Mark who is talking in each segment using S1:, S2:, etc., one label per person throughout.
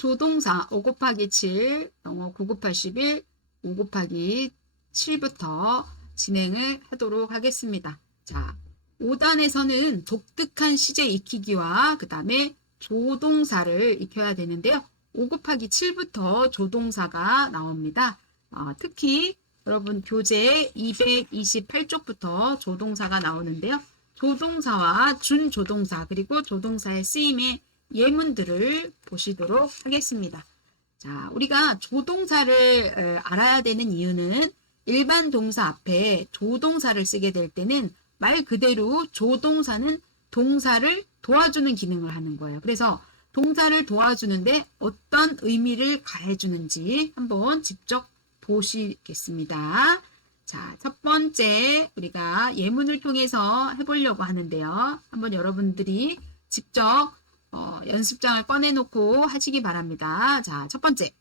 S1: 조동사 5 곱하기 7, 영어 9 곱하기 11, 5 곱하기 7부터 진행을 하도록 하겠습니다. 자, 5단에서는 독특한 시제 익히기와 그 다음에 조동사를 익혀야 되는데요. 5 곱하기 7부터 조동사가 나옵니다. 어, 특히 여러분 교재 228쪽부터 조동사가 나오는데요. 조동사와 준조동사 그리고 조동사의 쓰임의 예문들을 보시도록 하겠습니다. 자, 우리가 조동사를 에, 알아야 되는 이유는 일반 동사 앞에 조동사를 쓰게 될 때는 말 그대로 조동사는 동사를 도와주는 기능을 하는 거예요. 그래서 동사를 도와주는데 어떤 의미를 가해주는지 한번 직접 보시겠습니다. 자, 첫 번째 우리가 예문을 통해서 해보려고 하는데요. 한번 여러분들이 직접 어, 연습장을 꺼내놓고 하시기 바랍니다. 자, 첫 번째.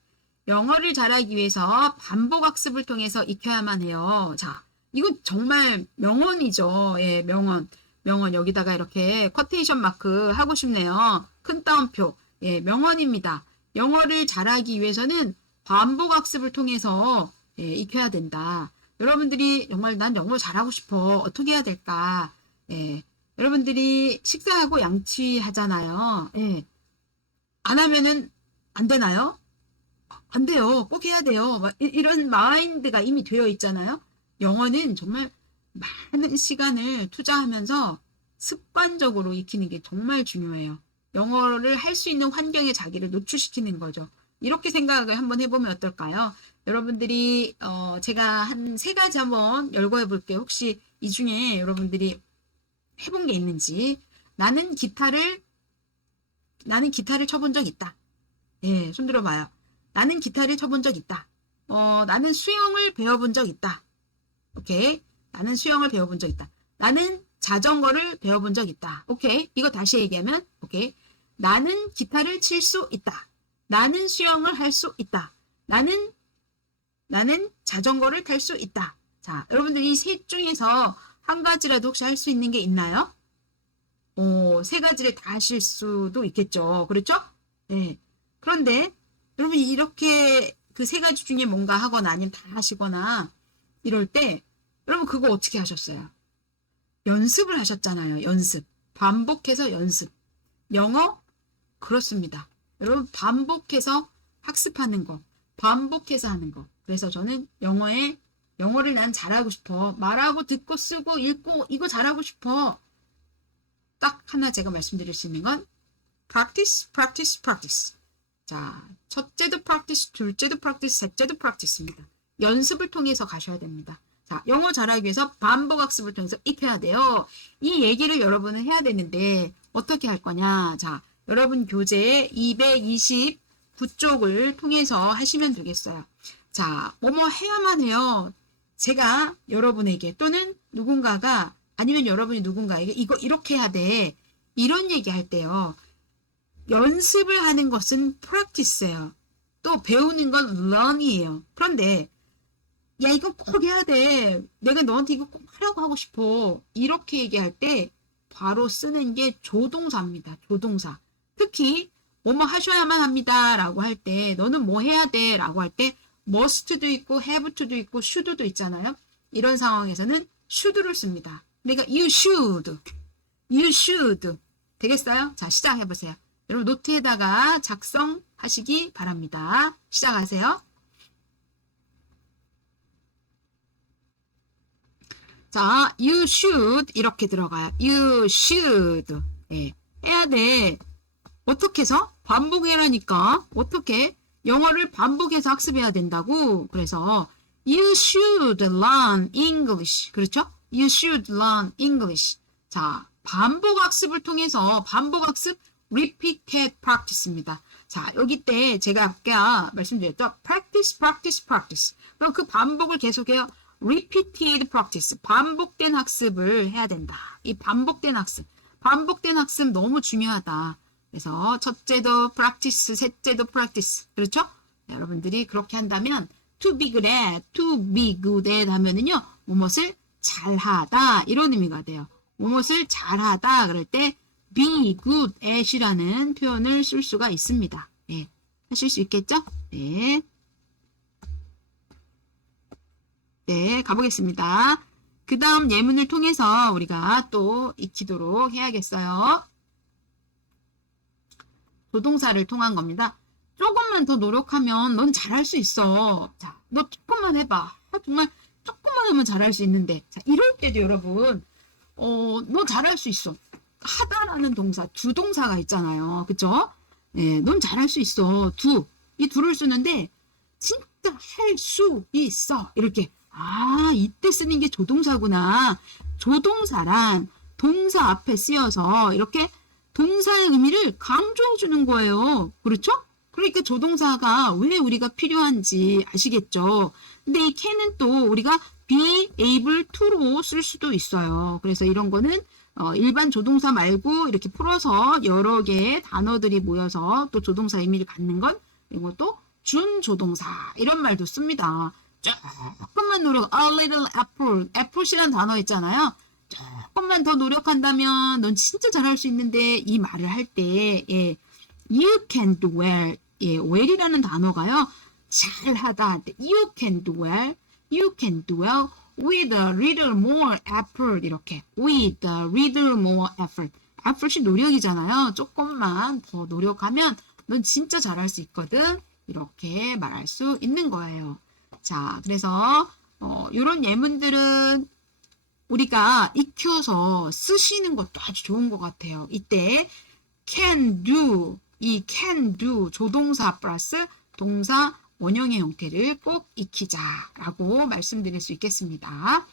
S1: 영어를 잘하기 위해서 반복 학습을 통해서 익혀야만 해요. 자, 이건 정말 명언이죠. 예, 명언. 명언 여기다가 이렇게 커테이션 마크 하고 싶네요. 큰 따옴표. 예, 명언입니다. 영어를 잘하기 위해서는 반복 학습을 통해서 예, 익혀야 된다. 여러분들이 정말 난 영어 잘하고 싶어. 어떻게 해야 될까? 예, 여러분들이 식사하고 양치하잖아요. 예. 안 하면은 안 되나요? 안 돼요. 꼭 해야 돼요. 이런 마인드가 이미 되어 있잖아요. 영어는 정말 많은 시간을 투자하면서 습관적으로 익히는 게 정말 중요해요. 영어를 할 수 있는 환경에 자기를 노출시키는 거죠. 이렇게 생각을 한번 해보면 어떨까요? 여러분들이 어 제가 한 세 가지 한번 열거 해 볼게요. 혹시 이 중에 여러분들이 해본 게 있는지 나는 기타를 나는 기타를 쳐본 적 있다. 예, 손 들어봐요. 나는 기타를 쳐본 적 있다. 어, 나는 수영을 배워본 적 있다. 오케이. 나는 수영을 배워본 적 있다. 나는 자전거를 배워본 적 있다. 오케이. 이거 다시 얘기하면, 오케이. 나는 기타를 칠 수 있다. 나는 수영을 할 수 있다. 나는, 나는 자전거를 탈 수 있다. 자, 여러분들 이 셋 중에서 한 가지라도 혹시 할 수 있는 게 있나요? 어, 세 가지를 다 하실 수도 있겠죠. 그렇죠? 네. 그런데 여러분 이렇게 그 세 가지 중에 뭔가 하거나 아니면 다 하시거나 이럴 때 여러분 그거 어떻게 하셨어요? 연습을 하셨잖아요. 연습. 반복해서 연습. 영어 그렇습니다. 여러분 반복해서 학습하는 거. 반복해서 하는 거. 그래서 저는 영어에 영어를 난 잘하고 싶어. 말하고 듣고 쓰고 읽고 이거 잘하고 싶어. 딱 하나 제가 말씀드릴 수 있는 건 practice, practice, practice. 자, 첫째도 practice, 둘째도 practice, 셋째도 practice입니다. 연습을 통해서 가셔야 됩니다. 자, 영어 잘하기 위해서 반복 학습을 통해서 익혀야 돼요. 이 얘기를 여러분은 해야 되는데 어떻게 할 거냐? 자, 여러분 교재 229쪽을 통해서 하시면 되겠어요. 자, 뭐뭐 해야만 해요. 제가 여러분에게 또는 누군가가 아니면 여러분이 누군가에게 이거 이렇게 돼. 이런 얘기 할 때요. 연습을 하는 것은 practice예요. 또 배우는 건 learn이에요. 그런데 야 이거 꼭 해야 돼. 내가 너한테 이거 꼭 하라고 하고 싶어. 이렇게 얘기할 때 바로 쓰는 게 조동사입니다. 조동사. 특히 뭐뭐 하셔야만 합니다. 라고 할 때 너는 뭐 해야 돼. 라고 할 때 must도 있고 have to도 있고 should도 있잖아요. 이런 상황에서는 should를 씁니다. 그러니까 you should. you should. 되겠어요? 자, 시작해 보세요. 여러분 노트에다가 작성하시기 바랍니다. 시작하세요. 자, you should 이렇게 들어가요. you should. 예. 해야 돼. 어떻게 해서? 반복해라니까. 어떻게? 영어를 반복해서 학습해야 된다고. 그래서 you should learn English. 그렇죠? you should learn English. 자, 반복 학습을 통해서 반복 학습 repeated practice입니다. 자, 여기 때 제가 아까 말씀드렸죠. practice, practice, practice. 그럼 그 반복을 계속해요. repeated practice. 반복된 학습을 해야 된다. 이 반복된 학습. 반복된 학습 너무 중요하다. 그래서 첫째도 practice, 셋째도 practice. 그렇죠? 네, 여러분들이 그렇게 한다면 to be good to be good 하면은요. 무엇을 잘하다. 이런 의미가 돼요. 무엇을 잘하다. 그럴 때 be good at이라는 표현을 쓸 수가 있습니다. 예. 하실 수 있겠죠? 네. 네, 가보겠습니다. 그 다음 예문을 통해서 우리가 또 익히도록 해야겠어요. 조동사를 통한 겁니다. 조금만 더 노력하면 넌 잘할 수 있어. 자, 너 조금만 해봐. 아, 정말 조금만 하면 잘할 수 있는데. 자, 이럴 때도 여러분, 어, 너 잘할 수 있어. 하다라는 동사, 두 동사가 있잖아요. 그쵸? 예, 넌 잘할 수 있어. 두. 이 둘을 쓰는데, 진짜 할 수 있어. 이렇게. 아, 이때 쓰는 게 조동사구나. 조동사란 동사 앞에 쓰여서 이렇게 동사의 의미를 강조해 주는 거예요. 그렇죠? 그러니까 조동사가 왜 우리가 필요한지 아시겠죠? 근데 이 can은 또 우리가 be able to로 쓸 수도 있어요. 그래서 이런 거는 어, 일반 조동사 말고 이렇게 풀어서 여러 개의 단어들이 모여서 또 조동사 의미를 갖는 건 이것도 준조동사 이런 말도 씁니다. 조금만 노력, a little effort, effort이란 단어 있잖아요. 조금만 더 노력한다면 넌 진짜 잘할 수 있는데 이 말을 할 때, 예, you can do well, 예, well이라는 단어가요. 잘하다 you can do well, you can do well with a little more effort 이렇게 with a little more effort. effort이 노력이잖아요. 조금만 더 노력하면 넌 진짜 잘할 수 있거든. 이렇게 말할 수 있는 거예요. 자, 그래서 어, 이런 예문들은 우리가 익혀서 쓰시는 것도 아주 좋은 것 같아요. 이때 can do 이 can do 조동사 플러스 동사 원형의 형태를 꼭 익히자라고 말씀드릴 수 있겠습니다.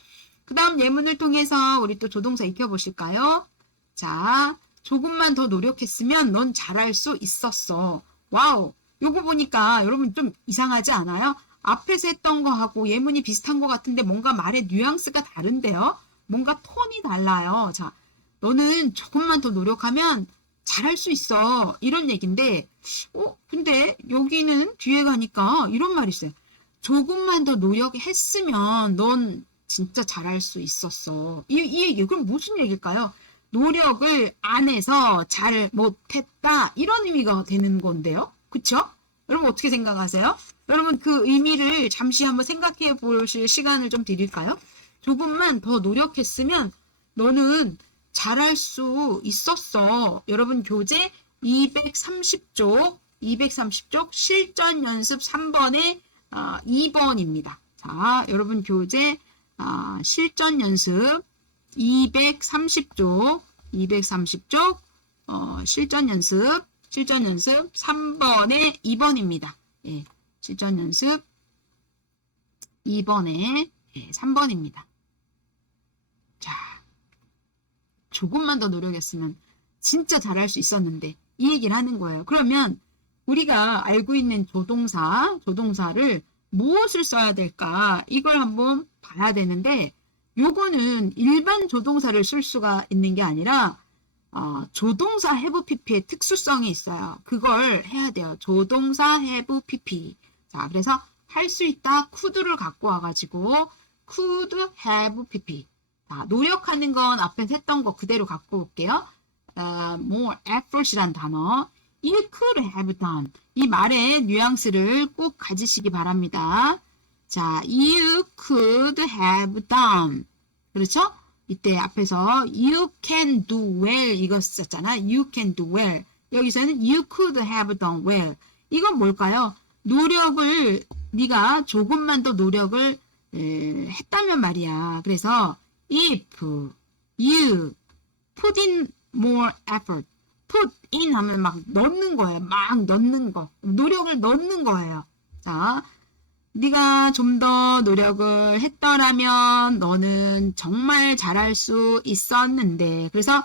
S1: 그 다음 예문을 통해서 우리 또 조동사 익혀보실까요? 자, 조금만 더 노력했으면 넌 잘할 수 있었어. 와우. 요거 보니까 여러분 좀 이상하지 않아요? 앞에서 했던 거하고 예문이 비슷한 것 같은데 뭔가 말의 뉘앙스가 다른데요? 뭔가 톤이 달라요. 자, 너는 조금만 더 노력하면 잘할 수 있어. 이런 얘기인데, 어, 근데 여기는 뒤에 가니까 이런 말이 있어요. 조금만 더 노력했으면 넌 진짜 잘할 수 있었어. 이, 이 얘기, 그럼 무슨 얘기일까요? 노력을 안 해서 잘 못했다. 이런 의미가 되는 건데요. 그쵸? 여러분 어떻게 생각하세요? 여러분 그 의미를 잠시 한번 생각해 보실 시간을 좀 드릴까요? 조금만 더 노력했으면 너는 잘할 수 있었어. 여러분 교재 230쪽, 230쪽 실전 연습 3번의 어, 2번입니다. 자, 여러분 교재 어, 실전 연습 230쪽, 230쪽 어, 실전 연습, 실전 연습 3번의 2번입니다. 예, 실전 연습 2번의 예, 3번입니다. 자, 조금만 더 노력했으면 진짜 잘할 수 있었는데 이 얘기를 하는 거예요. 그러면 우리가 알고 있는 조동사, 조동사를 무엇을 써야 될까? 이걸 한번 봐야 되는데 요거는 일반 조동사를 쓸 수가 있는 게 아니라 어, 조동사 have pp의 특수성이 있어요. 그걸 해야 돼요. 조동사 have pp. 자, 그래서 할 수 있다 could를 갖고 와가지고 could have pp. 자, 노력하는 건 앞에서 했던 거 그대로 갖고 올게요. 어, more effort이란 단어. You could have done. 이 말의 뉘앙스를 꼭 가지시기 바랍니다. 자, you could have done. 그렇죠? 이때 앞에서 you can do well 이거 썼잖아. you can do well. 여기서는 you could have done well. 이건 뭘까요? 노력을 네가 조금만 더 노력을 에, 했다면 말이야. 그래서 if you put in more effort. put in 하면 막 넣는 거예요. 막 넣는 거. 노력을 넣는 거예요. 자, 네가 좀 더 노력을 했더라면 너는 정말 잘할 수 있었는데 그래서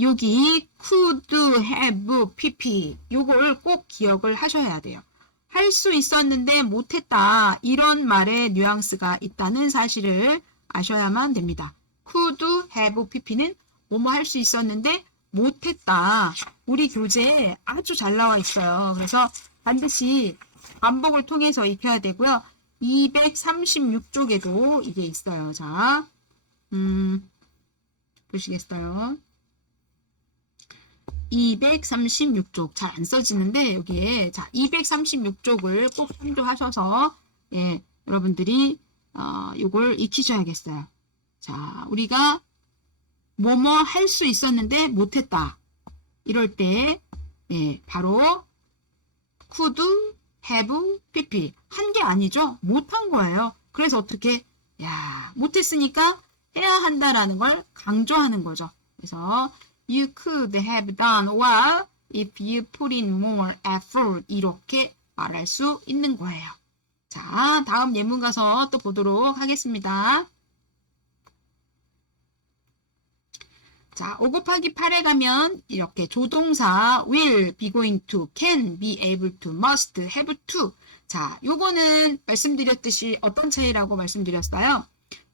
S1: 여기 could have pp 요걸 꼭 기억을 하셔야 돼요. 할 수 있었는데 못했다 이런 말의 뉘앙스가 있다는 사실을 아셔야만 됩니다. Could have pp는 뭐뭐 할 수 있었는데 못했다. 우리 교재에 아주 잘 나와 있어요. 그래서 반드시 반복을 통해서 익혀야 되고요. 236쪽에도 이게 있어요. 자, 음, 보시겠어요? 236쪽 잘 안 써지는데 여기에 자 236쪽을 꼭 참조하셔서 예 여러분들이 어 요걸 익히셔야겠어요. 자 우리가 뭐뭐 할 수 있었는데 못했다 이럴 때 예, 바로 could, have, pp 한 게 아니죠. 못한 거예요. 그래서 어떻게 야 못했으니까 해야 한다라는 걸 강조하는 거죠. 그래서 you could have done well if you put in more effort 이렇게 말할 수 있는 거예요. 자, 다음 예문 가서 또 보도록 하겠습니다. 자, 5 곱하기 8에 가면 이렇게 조동사 will be going to, can be able to, must have to. 자, 요거는 말씀드렸듯이 어떤 차이라고 말씀드렸어요?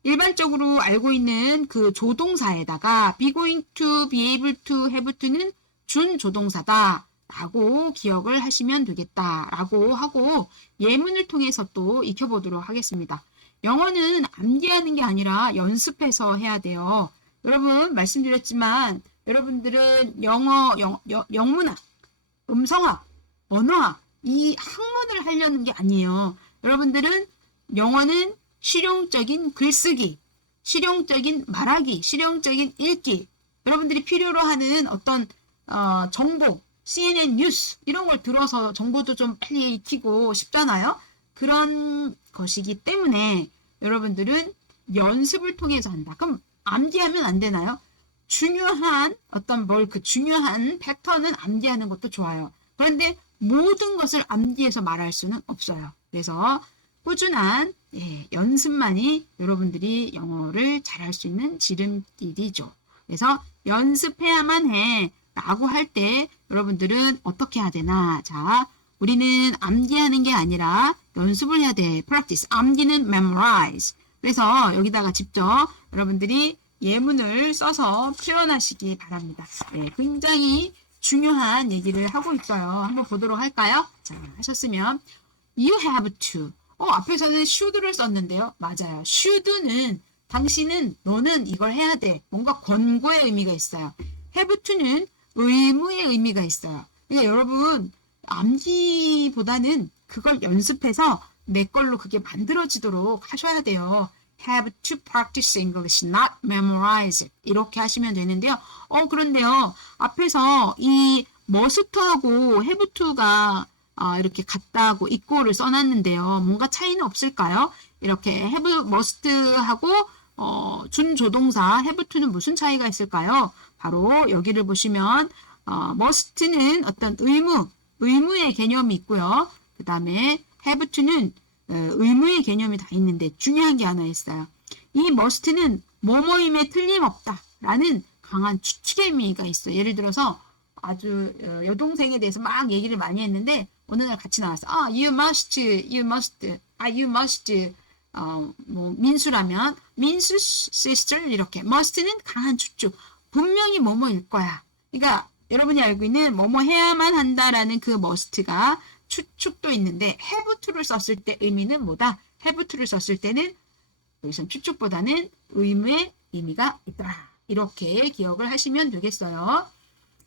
S1: 일반적으로 알고 있는 그 조동사에다가 be going to, be able to, have to는 준 조동사다. 라고 기억을 하시면 되겠다. 라고 하고 예문을 통해서 또 익혀보도록 하겠습니다. 영어는 암기하는 게 아니라 연습해서 해야 돼요. 여러분 말씀드렸지만 여러분들은 영어, 영, 영, 영 문학, 음성학, 언어학 이 학문을 하려는 게 아니에요. 여러분들은 영어는 실용적인 글쓰기, 실용적인 말하기, 실용적인 읽기, 여러분들이 필요로 하는 어떤 어, 정보, CNN 뉴스 이런 걸 들어서 정보도 좀 빨리 익히고 싶잖아요. 그런 것이기 때문에 여러분들은 연습을 통해서 한다. 그럼 암기하면 안 되나요? 중요한 어떤 뭘 그 중요한 패턴은 암기하는 것도 좋아요. 그런데 모든 것을 암기해서 말할 수는 없어요. 그래서 꾸준한 예, 연습만이 여러분들이 영어를 잘할 수 있는 지름길이죠. 그래서 연습해야만 해 라고 할 때 여러분들은 어떻게 해야 되나? 자, 우리는 암기하는 게 아니라 연습을 해야 돼. practice. 암기는 memorize. 그래서 여기다가 직접 여러분들이 예문을 써서 표현하시기 바랍니다. 네, 굉장히 중요한 얘기를 하고 있어요. 한번 보도록 할까요? 자, 하셨으면 you have to. 어, 앞에서는 should를 썼는데요. 맞아요. should는 당신은 너는 이걸 해야 돼. 뭔가 권고의 의미가 있어요. have to는 의무의 의미가 있어요. 그러니까 여러분 암기보다는 그걸 연습해서 내 걸로 그게 만들어지도록 하셔야 돼요. have to practice English, not memorize. it. 이렇게 하시면 되는데요. 어, 그런데요. 앞에서 이 must하고 have to가 아, 이렇게 같다고 equal을 써놨는데요. 뭔가 차이는 없을까요? 이렇게 have, must하고 어, 준조동사 have to는 무슨 차이가 있을까요? 바로 여기를 보시면 어, must는 어떤 의무, 의무의 개념이 있고요. 그 다음에 have to는 어, 의무의 개념이 다 있는데 중요한 게 하나 있어요. 이 must는 뭐뭐임에 틀림없다 라는 강한 추측의 의미가 있어요. 예를 들어서 아주 어, 여동생에 대해서 막 얘기를 많이 했는데 어느 날 같이 나왔어. 아, you must, you must, 아, you must, 어, 뭐 민수라면 민수 sister 이렇게 must는 강한 추측. 분명히 뭐뭐일 거야. 그러니까 여러분이 알고 있는 뭐뭐 해야만 한다라는 그 must가 추측도 있는데 have to를 썼을 때 의미는 뭐다? have to를 썼을 때는 여기선 추측보다는 의무의 의미가 있더라. 이렇게 기억을 하시면 되겠어요.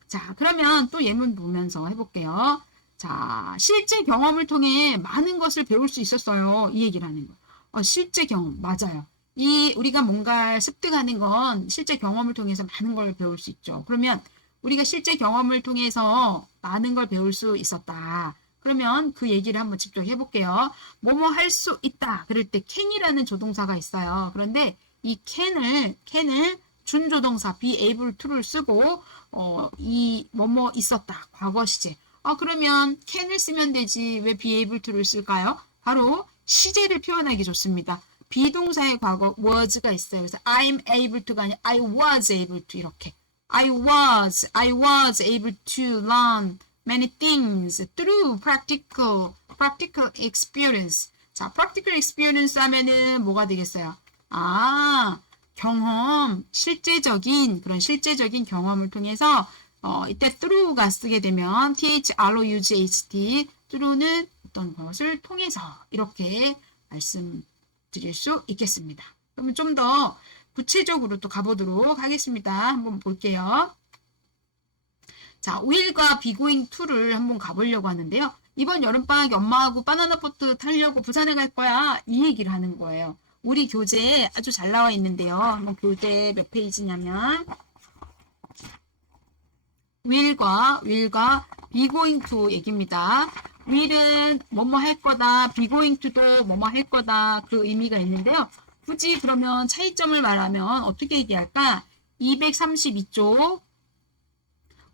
S1: 자, 그러면 또 예문 보면서 해볼게요. 자, 실제 경험을 통해 많은 것을 배울 수 있었어요. 이 얘기를 하는 거. 어, 실제 경험, 맞아요. 이 우리가 뭔가 습득하는 건 실제 경험을 통해서 많은 걸 배울 수 있죠. 그러면 우리가 실제 경험을 통해서 많은 걸 배울 수 있었다. 그러면 그 얘기를 한번 직접 해볼게요. 뭐뭐 할 수 있다. 그럴 때 can이라는 조동사가 있어요. 그런데 이 can을 can을 준조동사 be able to를 쓰고 어, 이 뭐뭐 있었다. 과거 시제. 아 그러면 can을 쓰면 되지 왜 be able to를 쓸까요? 바로 시제를 표현하기 좋습니다. 비동사의 과거 was가 있어요. 그래서 I'm able to가 아니라 I was able to 이렇게. I was, I was able to learn many things through practical, practical experience. 자, practical experience 하면은 뭐가 되겠어요? 아, 경험, 실제적인, 그런 실제적인 경험을 통해서, 어, 이때 through가 쓰게 되면, t-h-r-o-u-g-h-t, through는 어떤 것을 통해서, 이렇게 말씀드릴 수 있겠습니다. 그러면 좀 더 구체적으로 또 가보도록 하겠습니다. 한번 볼게요. 자, will과 be going to를 한번 가보려고 하는데요. 이번 여름방학에 엄마하고 바나나 보트 타려고 부산에 갈 거야. 이 얘기를 하는 거예요. 우리 교재에 아주 잘 나와 있는데요. 한번 교재 몇 페이지냐면 will과 will과 going to 얘기입니다. will은 뭐뭐 할 거다, going to도 뭐뭐 할 거다 그 의미가 있는데요. 굳이 그러면 차이점을 말하면 어떻게 얘기할까? 232쪽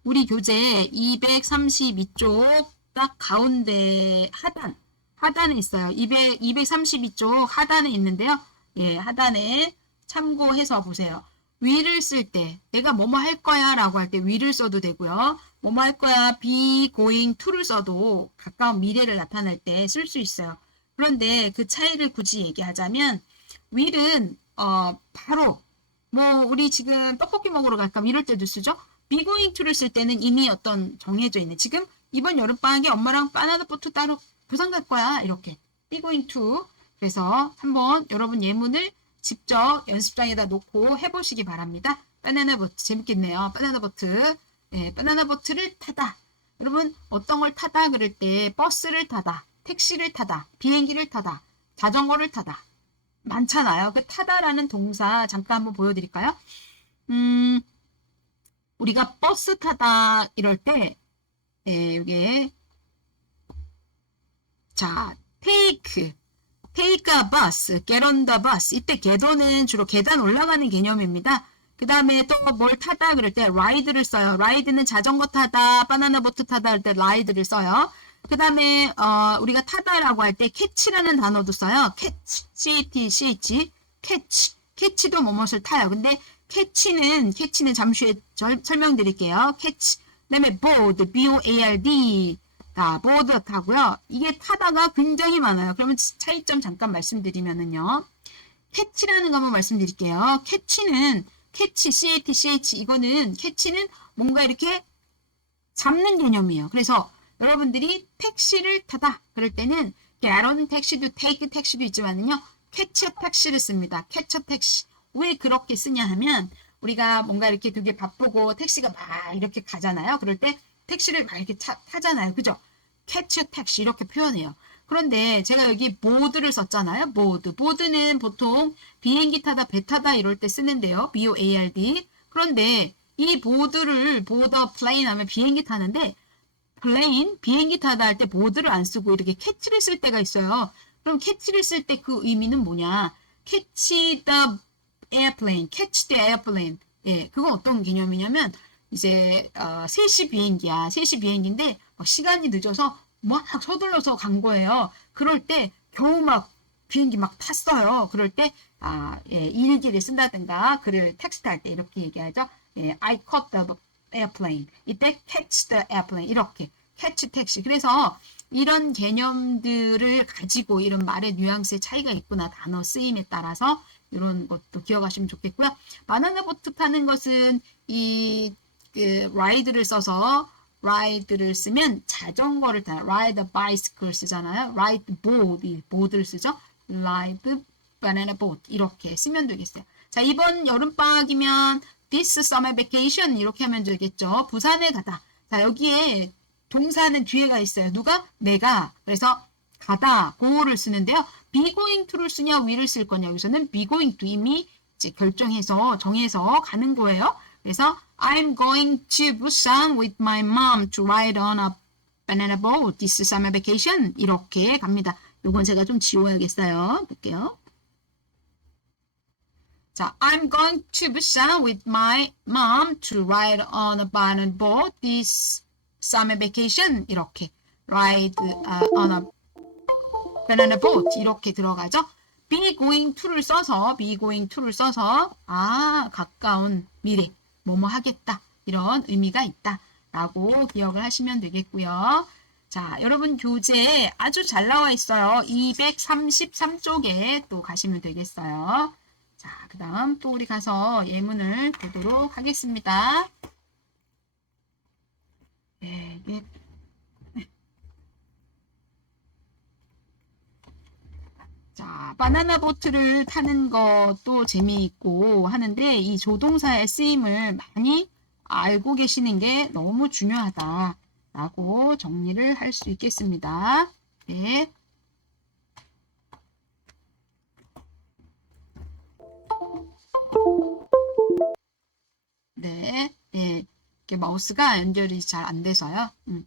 S1: 우리 교재 232쪽 딱 가운데 하단 하단에 있어요. 200, 232쪽 하단에 있는데요. 예, 하단에 참고해서 보세요. 위를 쓸 때 내가 뭐뭐 할 거야 라고 할 때 위를 써도 되고요. 뭐뭐 할 거야 be going to를 써도 가까운 미래를 나타낼 때 쓸 수 있어요. 그런데 그 차이를 굳이 얘기하자면 will은 어 바로 뭐 우리 지금 떡볶이 먹으러 갈까 뭐 이럴 때도 쓰죠. Be going to를 쓸 때는 이미 어떤 정해져 있는 지금 이번 여름방학에 엄마랑 바나나 보트 따로 부산 갈 거야. 이렇게. be going to 그래서 한번 여러분 예문을 직접 연습장에다 놓고 해보시기 바랍니다. 바나나 보트. 재밌겠네요. 바나나 보트. 네, 바나나 보트를 타다. 여러분 어떤 걸 타다? 그럴 때 버스를 타다 택시를 타다 비행기를 타다 자전거를 타다. 많잖아요. 그 타다라는 동사 잠깐 한번 보여드릴까요? 음, 우리가 버스 타다 이럴 때, 예, 이게, 자, take, take a bus, get on the bus. 이때 geton은 주로 계단 올라가는 개념입니다. 그 다음에 또 뭘 타다 그럴 때 ride를 써요. ride는 자전거 타다, 바나나 보트 타다 할 때 ride를 써요. 그 다음에 어, 우리가 타다라고 할 때 catch라는 단어도 써요. catch, c-a-t, c-h, catch, catch도 뭐뭇을 타요. 근데 catch는 catch는 잠시 후에 절, 설명드릴게요. catch. 그다음에 board, b-o-a-r-d. 자, board 타고요. 이게 타다가 굉장히 많아요. 그러면 차이점 잠깐 말씀드리면은요. catch라는 거 한번 말씀드릴게요. catch는 catch, c-a-t, c-h 이거는 catch는 뭔가 이렇게 잡는 개념이에요. 그래서 여러분들이 택시를 타다 그럴 때는 on 택시도 take 택시도 있지만은요 a 택시를 씁니다. a 택시 왜 그렇게 쓰냐 하면 우리가 뭔가 이렇게 되게 바쁘고 택시가 막 이렇게 가잖아요. 그럴 때 택시를 막 이렇게 타, 타잖아요. 그죠? a 택시 이렇게 표현해요. 그런데 제가 여기 보드를 썼잖아요. 보드. 보드는 보통 비행기 타다, 배 타다 이럴 때 쓰는데요. B-O-A-R-D. 그런데 이 보드를 보더 플레인 하면 비행기 타는데 플레인 비행기 타다 할 때 보드를 안 쓰고 이렇게 캐치를 쓸 때가 있어요. 그럼 캐치를 쓸 때 그 의미는 뭐냐? catch the airplane, catch the airplane. 예, 그건 어떤 개념이냐면 이제 어, 3시 비행기야. 3시 비행기인데 막 시간이 늦어서 막 서둘러서 간 거예요. 그럴 때 겨우 막 비행기 막 탔어요. 그럴 때 아, 예, 일기를 쓴다든가 글을 텍스트 할 때 이렇게 얘기하죠. 예, I caught the airplane. 이때 catch the airplane 이렇게 catch 택시. 그래서 이런 개념들을 가지고 이런 말의 뉘앙스의 차이가 있구나 단어 쓰임에 따라서 이런 것도 기억하시면 좋겠고요. 바나나 보트 타는 것은 이 그, ride를 써서 ride를 쓰면 자전거를 타 ride a bicycle 쓰잖아요. ride board 보드를 쓰죠. ride banana boat 이렇게 쓰면 되겠어요. 자 이번 여름 방학이면 this summer vacation 이렇게 하면 되겠죠. 부산에 가다. 자 여기에 동사는 뒤에가 있어요. 누가? 내가. 그래서 가다, go를 쓰는데요. Be going to를 쓰냐, will을 쓸 거냐. 여기서는 be going to 이미 결정해서 정해서 가는 거예요. 그래서 I'm going to Busan with my mom to ride on a banana boat this summer vacation 이렇게 갑니다. 요건 제가 좀 지워야겠어요. 볼게요. 자, I'm going to Busan with my mom to ride on a banana boat this summer vacation 이렇게 ride uh, on a banana boat 이렇게 들어가죠. be going to를 써서 be going to를 써서 아 가까운 미래 뭐뭐 하겠다 이런 의미가 있다 라고 기억을 하시면 되겠고요. 자, 여러분 교재에 아주 잘 나와 있어요. 233쪽에 또 가시면 되겠어요. 자, 그 다음 또 우리 가서 예문을 보도록 하겠습니다. 네, 이 자, 바나나 보트를 타는 것도 재미있고 하는데 이 조동사의 쓰임을 많이 알고 계시는 게 너무 중요하다라고 정리를 할 수 있겠습니다. 네. 네, 예, 이렇게 마우스가 연결이 잘 안 돼서요. 음.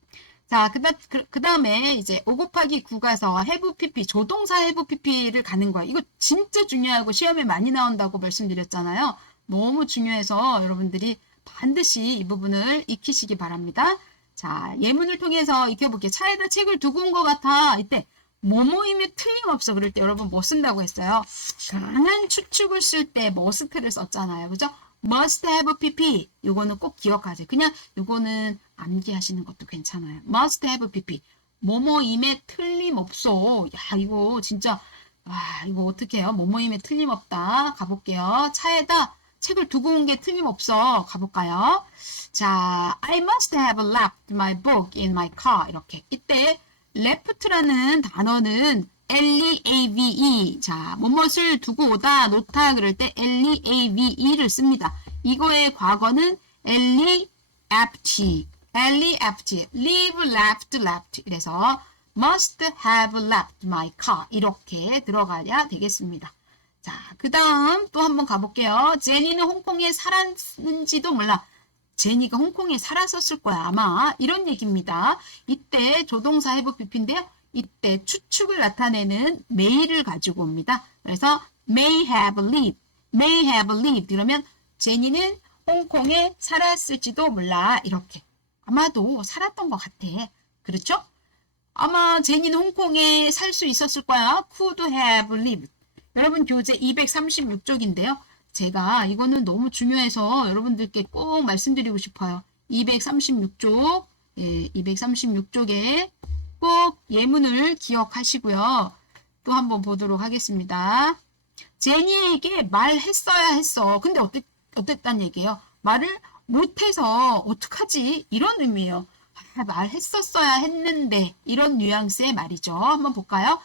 S1: 자, 그다, 그, 그 다음에 이제 5 곱하기 9 가서 have pp, 조동사 have pp를 가는 거예요. 이거 진짜 중요하고 시험에 많이 나온다고 말씀드렸잖아요. 너무 중요해서 여러분들이 반드시 이 부분을 익히시기 바랍니다. 자, 예문을 통해서 익혀볼게요. 차에다 책을 두고 온 것 같아. 이때 뭐뭐임이 틀림없어. 그럴 때 여러분 뭐 쓴다고 했어요? 강한 추측을 쓸때 must를 썼잖아요. 그죠? must have pp. 요거는 꼭 기억하세요. 그냥 요거는 암기하시는 것도 괜찮아요. must have pp. 뭐뭐임에 틀림없어. 야, 이거 진짜 와, 이거 어떻게 해요? 뭐뭐임에 틀림없다. 가볼게요. 차에다 책을 두고 온 게 틀림없어. 가볼까요? 자, I must have left my book in my car. 이렇게. 이때 left라는 단어는 L-E-A-V-E. 자, 뭐뭇을 두고 오다, 놓다 그럴 때 L-E-A-V-E를 씁니다. 이거의 과거는 L-E-F-T. L-E-F-T. leave, left, left. 그래서 must have left my car. 이렇게 들어가야 되겠습니다. 자, 그 다음 또 한번 가볼게요. 제니는 홍콩에 살았는지도 몰라. 제니가 홍콩에 살았었을 거야, 아마. 이런 얘기입니다. 이때 조동사 해부 pp인데요. 이때 추측을 나타내는 may를 가지고 옵니다. 그래서 may have lived, may have lived. 그러면 제니는 홍콩에 살았을지도 몰라. 이렇게. 아마도 살았던 것 같아. 그렇죠? 아마 제니는 홍콩에 살 수 있었을 거야. could have lived. 여러분 교재 236쪽인데요. 제가 이거는 너무 중요해서 여러분들께 꼭 말씀드리고 싶어요. 236쪽, 예, 236쪽에 꼭 예문을 기억하시고요. 또 한번 보도록 하겠습니다. 제니에게 말했어야 했어. 근데 어땠, 어땠단 얘기예요? 말을 못해서 어떡하지? 이런 의미예요. 아, 말했었어야 했는데 이런 뉘앙스의 말이죠. 한번 볼까요?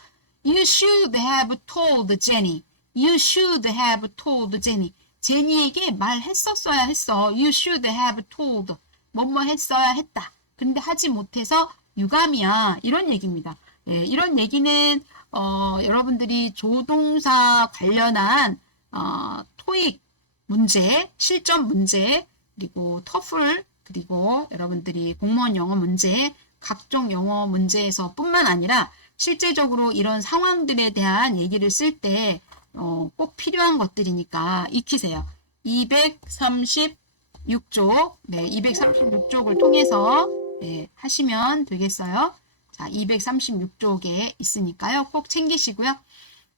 S1: You should have told Jenny. You should have told Jenny. 제니에게 말했었어야 했어. You should have told. 뭐뭐 했어야 했다. 근데 하지 못해서 유감이야. 이런 얘기입니다. 예, 이런 얘기는 어, 여러분들이 조동사 관련한 어, 토익 문제, 실전 문제, 그리고 터플, 그리고 여러분들이 공무원 영어 문제, 각종 영어 문제에서 뿐만 아니라 실제적으로 이런 상황들에 대한 얘기를 쓸때 어, 꼭 필요한 것들이니까 익히세요. 236쪽, 네, 236쪽을 통해서 네, 하시면 되겠어요. 자, 236쪽에 있으니까요. 꼭 챙기시고요.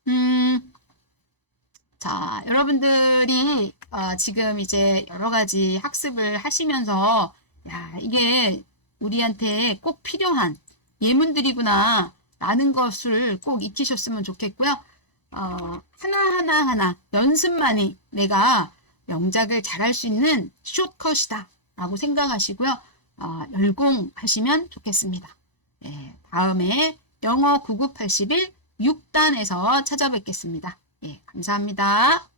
S1: 음, 자, 여러분들이 어, 지금 이제 여러 가지 학습을 하시면서 야, 이게 우리한테 꼭 필요한 예문들이구나 라는 것을 꼭 익히셨으면 좋겠고요. 어, 하나하나 하나 연습만이 내가 명작을 잘할 수 있는 숏컷이다 라고 생각하시고요. 어, 열공하시면 좋겠습니다. 예, 다음에 영어 9981 6단에서 찾아뵙겠습니다. 예, 감사합니다.